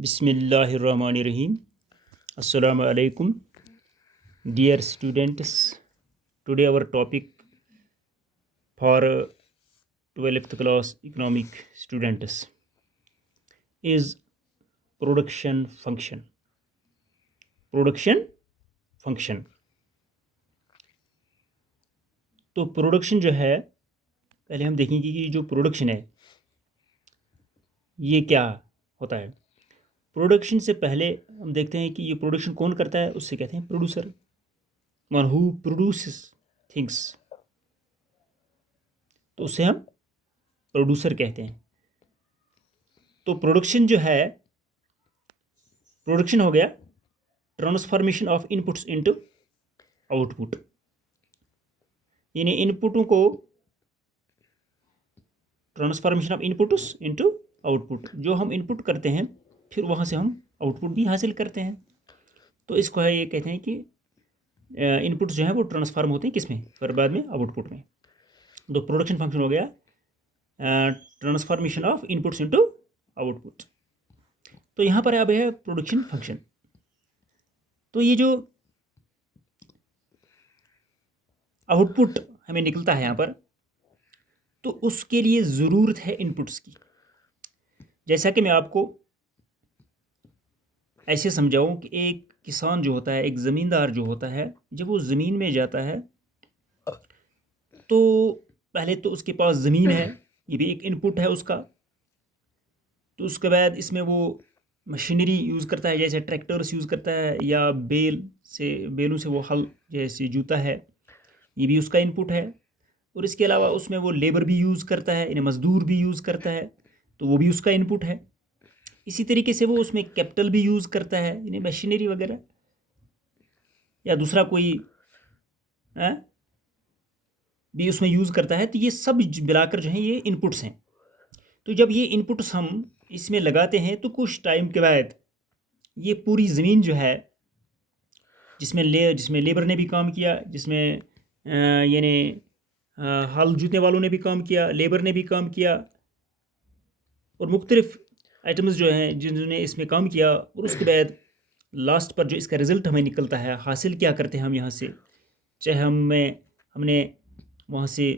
Bismillahirrahmanirrahim. Assalamu alaikum. Dear students, today our topic for 12th class economic students is production function. Production function. तो production जो है, पहले हम देखेंगे कि जो प्रोडक्शन है ये क्या होता है। प्रोडक्शन से पहले हम देखते हैं कि ये प्रोडक्शन कौन करता है, उससे कहते हैं producer, one who produces things, तो उसे हम प्रोड्यूसर कहते हैं। तो प्रोडक्शन जो है, प्रोडक्शन हो गया transformation of inputs into output, यानी इनपुटों को transformation of inputs into output, जो हम इनपुट करते हैं फिर वहाँ से हम आउटपुट भी हासिल करते हैं। तो इसको है ये कहते हैं कि इनपुट्स जो है वो ट्रांसफॉर्म होते हैं किस में, फिर बाद में आउटपुट में। तो प्रोडक्शन फंक्शन हो गया transformation of inputs into output. तो यहाँ पर अब है प्रोडक्शन फंक्शन। तो ये जो आउटपुट हमें निकलता है यहाँ पर, तो उसके लिए ज़रूरत है इनपुट्स की। जैसा कि मैं आपको ऐसे समझाऊं कि एक किसान जो होता है, एक ज़मींदार जो होता है, जब वो ज़मीन में जाता है तो पहले तो उसके पास ज़मीन है, ये भी एक इनपुट है उसका। तो उसके बाद इसमें वो मशीनरी यूज़ करता है, जैसे ट्रैक्टर्स यूज़ करता है, या बेलों से वो हल जैसे जूता है, ये भी उसका इनपुट है। और इसके अलावा उसमें वो लेबर भी यूज़ करता है, यानी मज़दूर भी यूज़ करता है, तो वो भी उसका इनपुट है। इसी तरीके से वो उसमें कैपिटल भी यूज़ करता है, यानी मशीनरी वगैरह, या दूसरा कोई भी उसमें यूज़ करता है। तो ये सब मिलाकर जो है ये इनपुट्स हैं। तो जब ये इनपुट्स हम इसमें लगाते हैं तो कुछ टाइम के बाद ये पूरी ज़मीन जो है, जिसमें लेबर ने भी काम किया, जिसमें यानी हल जोतने वालों ने भी काम किया, लेबर ने भी काम किया, और मुख्तलिफ आइटम्स जो हैं जिन्होंने इसमें काम किया, और उसके बाद लास्ट पर जो इसका रिज़ल्ट हमें निकलता है, हासिल क्या करते हैं हम यहाँ से, चाहे हमने वहाँ से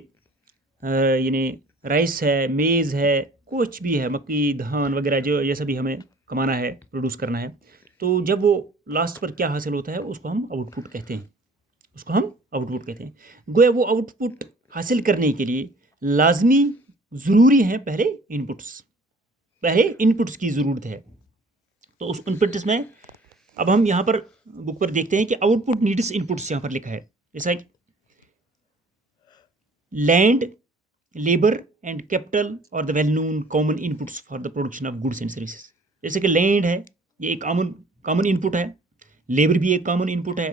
यानी राइस है, मेज़ है, कुछ भी है, मक्की, धान वगैरह, जो जैसा भी हमें कमाना है, प्रोड्यूस करना है, तो जब वो लास्ट पर क्या हासिल होता है उसको हम आउटपुट कहते हैं, उसको हम आउटपुट कहते हैं। गोया वो आउटपुट हासिल करने के लिए लाजमी ज़रूरी है पहले इनपुट्स की ज़रूरत है। तो उस इनपुट्स में अब हम यहाँ पर बुक पर देखते हैं कि आउटपुट नीड्स इनपुट्स यहाँ पर लिखा है, जैसा कि लैंड, लेबर एंड कैपिटल और the well known common inputs for the production of goods and services. जैसे कि लैंड है, ये एक कॉमन इनपुट है, लेबर भी एक कॉमन इनपुट है,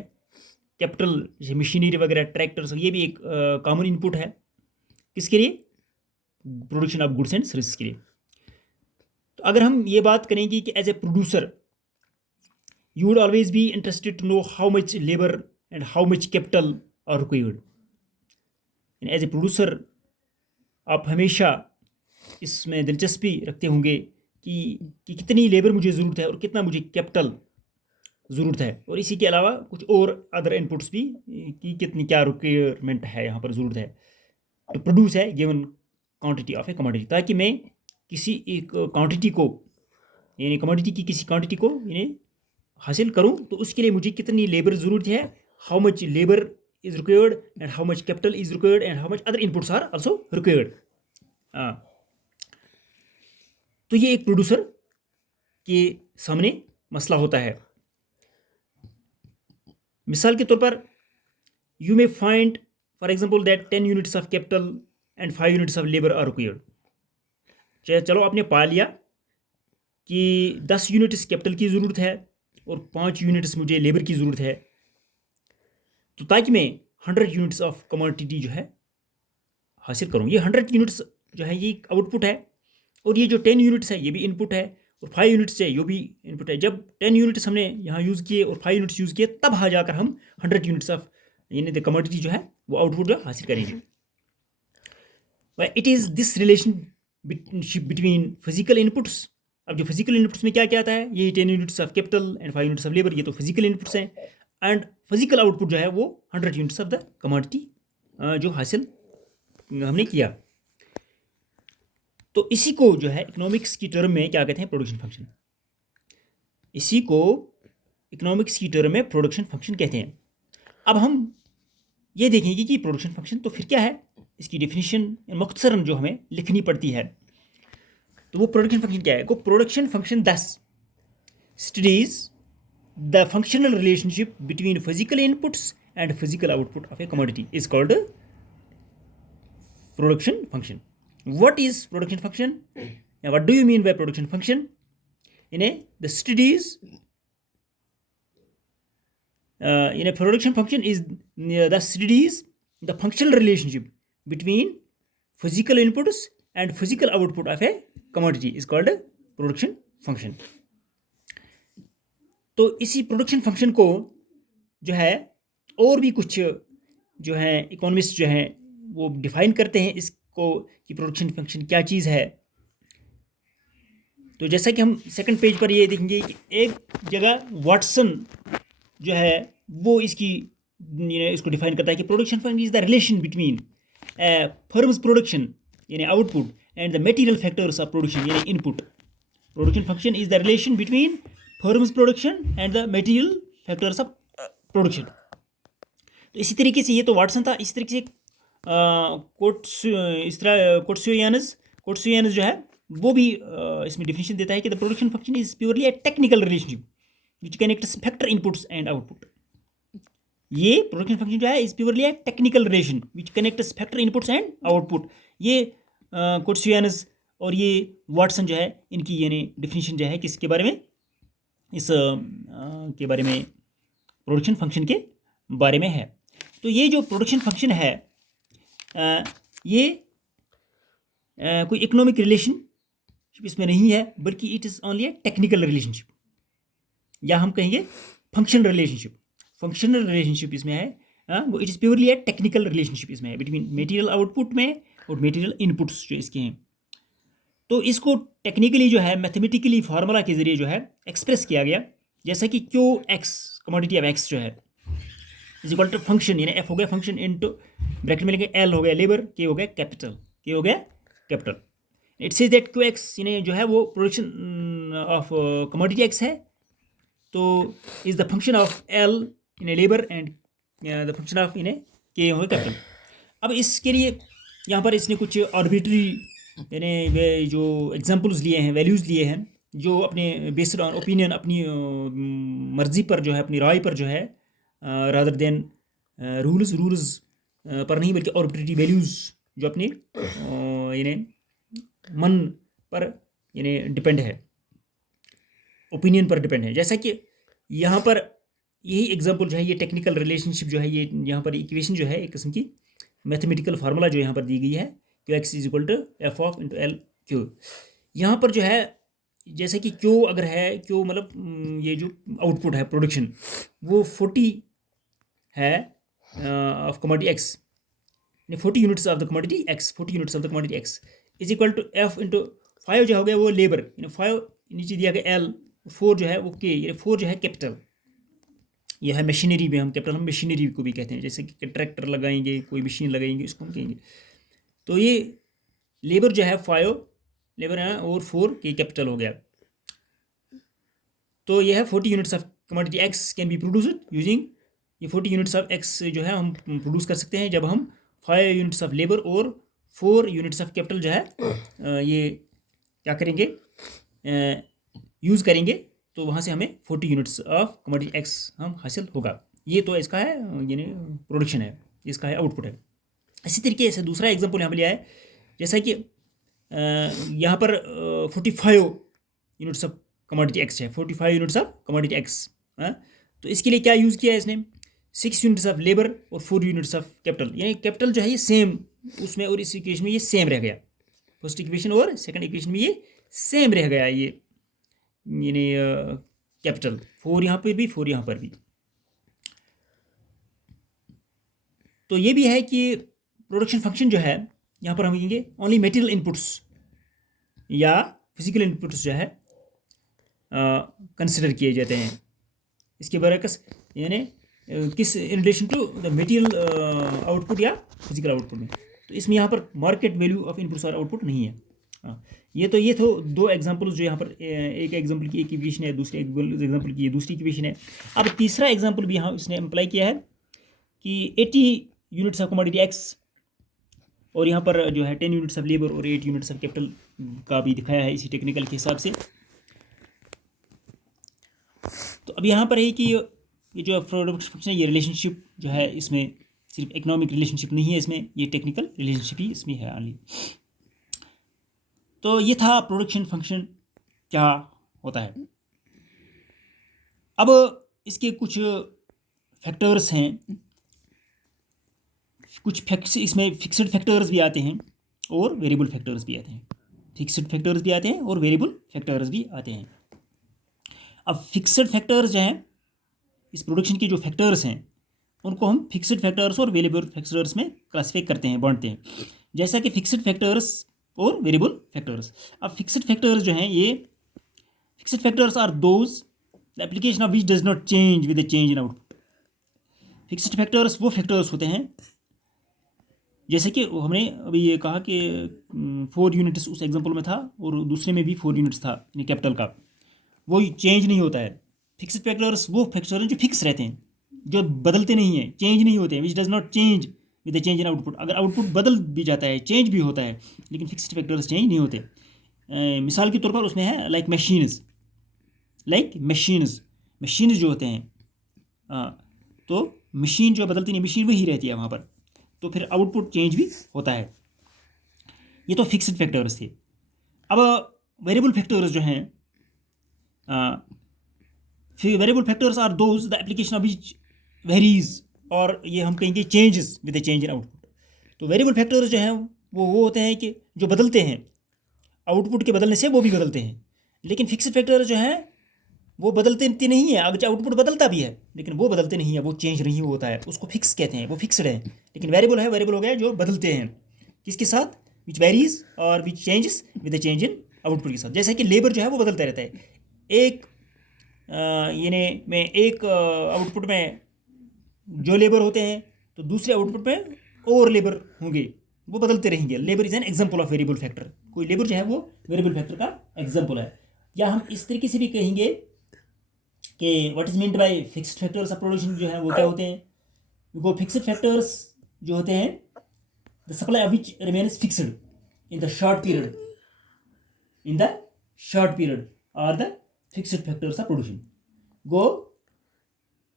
कैपिटल जैसे मशीनरी वगैरह, ट्रैक्टर्स, ये भी एक कॉमन इनपुट है। किसके लिए? Production of goods and services के लिए। तो अगर हम ये बात करेंगे कि as a producer you would always be interested to know how much labour and how much capital are required. As a producer आप हमेशा इसमें दिलचस्पी रखते होंगे कि कितनी लेबर मुझे ज़रूरत है और कितना मुझे कैपिटल ज़रूरत है, और इसी के अलावा कुछ और अदर इनपुट्स भी कि कितनी क्या रिक्वायरमेंट है, यहाँ पर ज़रूरत है टू प्रोड्यूस है given quantity of A commodity, ताकि मैं किसी एक क्वांटिटी को, यानी कमोडिटी की किसी क्वांटिटी को यानी हासिल करूँ, तो उसके लिए मुझे कितनी लेबर ज़रूरत है, how much labour is required and how much capital is required and how much other inputs are also required। तो ये एक प्रोड्यूसर के सामने मसला होता है। मिसाल के तौर पर you may find for example that 10 units of capital and 5 units of labour are required. चलो आपने पा लिया कि 10 यूनिट्स कैपिटल की ज़रूरत है और 5 यूनिट्स मुझे लेबर की ज़रूरत है, तो ताकि मैं 100 यूनिट्स ऑफ कमोडिटी जो है हासिल करूँ। ये 100 यूनिट्स जो है ये आउटपुट है, और ये जो 10 यूनिट्स है ये भी इनपुट है, और 5 यूनिट्स है ये भी इनपुट है। जब 10 यूनिट्स हमने यहाँ यूज़ किए और 5 यूनिट्स यूज़ किए, तब आ जाकर हम 100 यूनिट्स ऑफ यानी द कमोडिटी जो है वो आउटपुट जो हासिल करेंगे। It is this relationship between physical inputs अब जो फिजिकल इनपुट्स में क्या क्या आता है, ये 10 units of capital and 5 units of labour, ये तो फिजिकल इनपुट्स हैं। एंड फिजिकल आउटपुट जो है वो 100 यूनिट्स ऑफ द कमोडिटी जो हासिल हमने किया। तो इसी को जो है इकोनॉमिक्स की टर्म में क्या कहते हैं, प्रोडक्शन फंक्शन। इसी को इकोनॉमिक्स की टर्म में प्रोडक्शन फंक्शन कहते हैं। अब हम ये देखेंगे कि प्रोडक्शन फंक्शन तो फिर क्या है, इसकी डेफिनेशन मुख्तसरन जो हमें लिखनी पड़ती है। तो वो प्रोडक्शन फंक्शन क्या है, को प्रोडक्शन फंक्शन दस studies the functional relationship between physical inputs and physical output of A commodity is called production function. What is production function? Now, what do you mean by production function? The studies in a production function is the studies the functional relationship between physical inputs and physical output of a commodity is called production function. तो इसी production function को जो है और भी कुछ जो है इकोनॉमिस्ट जो है वो डिफाइन करते हैं इसको कि प्रोडक्शन फंक्शन क्या चीज़ है। तो जैसा कि हम सेकंड पेज पर ये देखेंगे कि एक जगह वाटसन जो है वो इसको डिफाइन करता है कि production function is the relation between firms production यानी output and the material factors of production यानी input. Production function is the relation between firms production and the material factors of production. तो इसी तरीके से ये तो वाटसन था। इसी तरीके से कोट्सुयानस जो है वो भी इसमें डिफिनेशन देता है कि the production function is purely A technical relationship which connects factor inputs and output. ये प्रोडक्शन फंक्शन जो है is purely A technical relation which connects factor inputs and output. ये कोट्सुयानस और ये वाटसन जो है इनकी यानी डिफिनेशन जो है किसके बारे में, इस के बारे में, प्रोडक्शन फंक्शन के बारे में है। तो ये जो प्रोडक्शन फंक्शन है ये कोई इकोनॉमिक रिलेशनशिप इसमें नहीं है, बल्कि it is only A technical relationship, या हम कहेंगे फंक्शनल रिलेशनशिप। फंक्शनल रिलेशनशिप इसमें है वो it is purely A technical relationship इसमें है बिटवीन मटेरियल आउटपुट में और मटेरियल इनपुट्स जो इसके हैं। तो इसको टेक्निकली जो है मैथमेटिकली फार्मूला के ज़रिए जो है एक्सप्रेस किया गया, जैसा कि Q x commodity of x जो है इज इक्वल टू फंक्शन यानी एफ हो गया फंक्शन इनटू ब्रैकेट में लेंगे एल हो गया लेबर, के हो गया कैपिटल, के हो गया capital. It says that Q x यानी जो है वो प्रोडक्शन ऑफ कमोडिटी एक्स है, तो is the function of L in a labour and the function of in a के हो गया कैपिटल। अब इसके लिए यहाँ पर इसने कुछ आर्बिट्री यानी जो एग्जाम्पल्स लिए हैं, वैल्यूज़ लिए हैं, जो अपने बेस्ड ऑन ओपिनियन अपनी मर्जी पर जो है, अपनी राय पर जो है, रादर देन रूल्स पर नहीं, बल्कि आर्बिट्रेरी वैल्यूज़ जो अपने यानी मन पर यानी डिपेंड है, ओपिनियन पर डिपेंड है। जैसा कि यहाँ पर यही एग्जांपल जो है, ये टेक्निकल रिलेशनशिप जो है, ये यहाँ पर इक्वेशन जो है एक किस्म की मैथमेटिकल फार्मूला जो यहाँ पर दी गई है, Q X is equal to F of into L Q. यहाँ पर जो है जैसे कि क्यू अगर है, क्यू मतलब ये जो आउटपुट है प्रोडक्शन वो 40 है of commodity X, 40 units of the commodity X, 40 units of the commodity X is equal to F into 5 जो हो गया वो लेबर, 5 नीचे दिया गया एल, 4 जो है वो के, ये 4 जो है कैपिटल। यह है मशीनरी में, हम कैपिटल हम मशीनरी को भी कहते हैं, जैसे कि ट्रैक्टर लगाएंगे, कोई मशीन लगाएंगे, इसको हम कहेंगे। तो ये लेबर जो है 5 लेबर है और 4 के कैपिटल हो गया। तो यह है 40 units of commodity x can be produced using, ये 40 यूनिट्स ऑफ एक्स जो है हम प्रोड्यूस कर सकते हैं जब हम 5 यूनिट्स ऑफ लेबर और 4 यूनिट्स ऑफ कैपिटल जो है ये क्या करेंगे, यूज़ करेंगे, तो वहाँ से हमें 40 यूनिट्स ऑफ कमोडिटी एक्स हम हासिल होगा। ये तो इसका है यानी प्रोडक्शन है, इसका है आउटपुट है। इसी तरीके से दूसरा एग्जांपल यहाँ पर लिया है, जैसा कि यहाँ पर 45 यूनिट्स ऑफ कमोडिटी एक्स है, 45 यूनिट्स ऑफ कमोडिटी एक्स। तो इसके लिए क्या यूज़ किया है इसने, 6 यूनिट्स ऑफ लेबर और 4 यूनिट्स ऑफ कैपिटल, यानी कैपिटल जो है ये सेम उसमें और इस इक्वेशन में ये सेम रह गया, फर्स्ट इक्वेशन और सेकंड इक्वेशन में ये सेम रह गया, ये यानी कैपिटल 4 यहाँ पर भी 4 यहाँ पर भी। तो ये भी है कि प्रोडक्शन फंक्शन जो है यहाँ पर हम कहेंगे ओनली मटेरियल इनपुट्स या फिजिकल इनपुट्स जो है कंसिडर किए जाते हैं। इसके बरक्स यानी किस in relation to the material output या फिजिकल आउटपुट में। तो इसमें यहाँ पर मार्केट वैल्यू ऑफ इनपुट्स और आउटपुट नहीं है। हाँ, ये तो दो एग्जांपल्स जो यहाँ पर, एक एग्जांपल की एक इक्वेशन है, दूसरे एग्जांपल की ये दूसरी इक्वेशन है। अब तीसरा एग्जांपल भी यहाँ इसने अप्लाई किया है कि 80 यूनिट्स ऑफ कमोडिटी एक्स और यहाँ पर जो है 10 यूनिट्स ऑफ लेबर और 8 यूनिट्स ऑफ कैपिटल का भी दिखाया है इसी टेक्निकल के हिसाब से। तो अब यहाँ पर है कि ये जो प्रोडक्ट फंक्शन है, ये रिलेशनशिप जो है इसमें सिर्फ इकोनॉमिक रिलेशनशिप नहीं है, इसमें ये टेक्निकल रिलेशनशिप ही इसमें है ऑनली। तो ये था प्रोडक्शन फंक्शन क्या होता है। अब इसके कुछ फैक्टर्स हैं, कुछ इसमें फिक्स्ड फैक्टर्स भी आते हैं और वेरिएबल फैक्टर्स भी आते हैं। फिक्स्ड फैक्टर्स भी आते हैं और वेरिएबल फैक्टर्स भी आते हैं। अब फिक्स्ड फैक्टर्स जो हैं, इस प्रोडक्शन के जो फैक्टर्स हैं उनको हम फिक्स्ड फैक्टर्स और वेरिएबल फैक्टर्स में क्लासिफाई करते हैं, बांटते हैं, जैसा कि फिक्स्ड फैक्टर्स और वेरिएबल फैक्टर्स। अब फिक्स्ड फैक्टर्स जो हैं, ये fixed factors are those the application of which does not change with the change in output. Fixed factors वो फैक्टर्स होते हैं, जैसे कि हमने अभी ये कहा कि 4 यूनिट्स उस एग्जांपल में था और दूसरे में भी 4 यूनिट्स था कैपिटल का, वो चेंज नहीं होता है। फिक्स्ड फैक्टर्स वो फैक्टर हैं जो फिक्स रहते हैं, जो बदलते नहीं हैं, चेंज नहीं होते हैं, विच does not change with the change in output. अगर आउटपुट बदल भी जाता है, चेंज भी होता है, लेकिन फिक्स्ड फैक्टर्स चेंज नहीं होते। मिसाल के तौर पर उसमें है लाइक मशीन्स जो होते हैं, तो मशीन जो बदलती नहीं, मशीन वही रहती है वहाँ पर, तो फिर आउटपुट चेंज भी होता है। ये तो फिक्स्ड फैक्टर्स थे। अब वेरिएबल फैक्टर्स जो हैं, variable factors are those the application of which varies, और ये हम कहेंगे changes with the change in output. तो वेरिएबल फैक्टर्स जो हैं वो होते हैं कि जो बदलते हैं, आउटपुट के बदलने से वो भी बदलते हैं। लेकिन फिक्स्ड फैक्टर जो हैं वो बदलते नहीं है, अगर आउटपुट बदलता भी है लेकिन वो बदलते नहीं है, वो चेंज नहीं होता है, उसको फिक्स कहते हैं, वो फिक्स्ड है। लेकिन वेरिएबल है, वेरिएबल हो गया जो बदलते हैं, किसके साथ, विच वेरीज और विच changes with the change in output के साथ। जैसे कि लेबर जो है वो बदलता रहता है, एक यानी में एक आउटपुट में जो लेबर होते हैं तो दूसरे आउटपुट में और लेबर होंगे, वो बदलते रहेंगे। Labour is an example of variable factor. कोई लेबर जो है वो वेरिएबल फैक्टर का एग्जाम्पल है। या हम इस तरीके से भी कहेंगे कि what is meant by fixed factors of production जो है वो क्या होते हैं। वो फिक्स्ड फैक्टर्स जो होते हैं, the supply of which remains fixed in the short period are the fixed factors of production. वो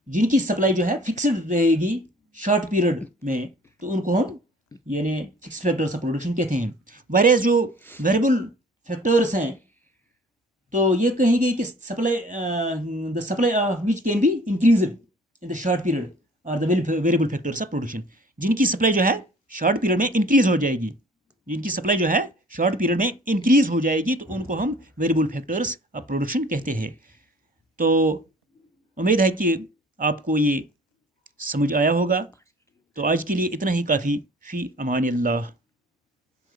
जिनकी सप्लाई जो है फिक्स्ड रहेगी शॉर्ट पीरियड में, तो उनको हम यानी फिक्स्ड फैक्टर्स ऑफ प्रोडक्शन कहते हैं। वैरेज जो वेरिएबल फैक्टर्स हैं, तो ये कहेंगे कि the supply of which can be increase in the short period और the variable factors of production. जिनकी सप्लाई जो है शॉर्ट पीरियड में इंक्रीज हो जाएगी, जिनकी सप्लाई जो है शॉर्ट पीरियड में इंक्रीज हो जाएगी, तो उनको हम वेरिएबल फैक्टर्स ऑफ प्रोडक्शन कहते हैं। तो उम्मीद है कि आपको ये समझ आया होगा। तो आज के लिए इतना ही काफ़ी। फ़ी अमान अल्लाह।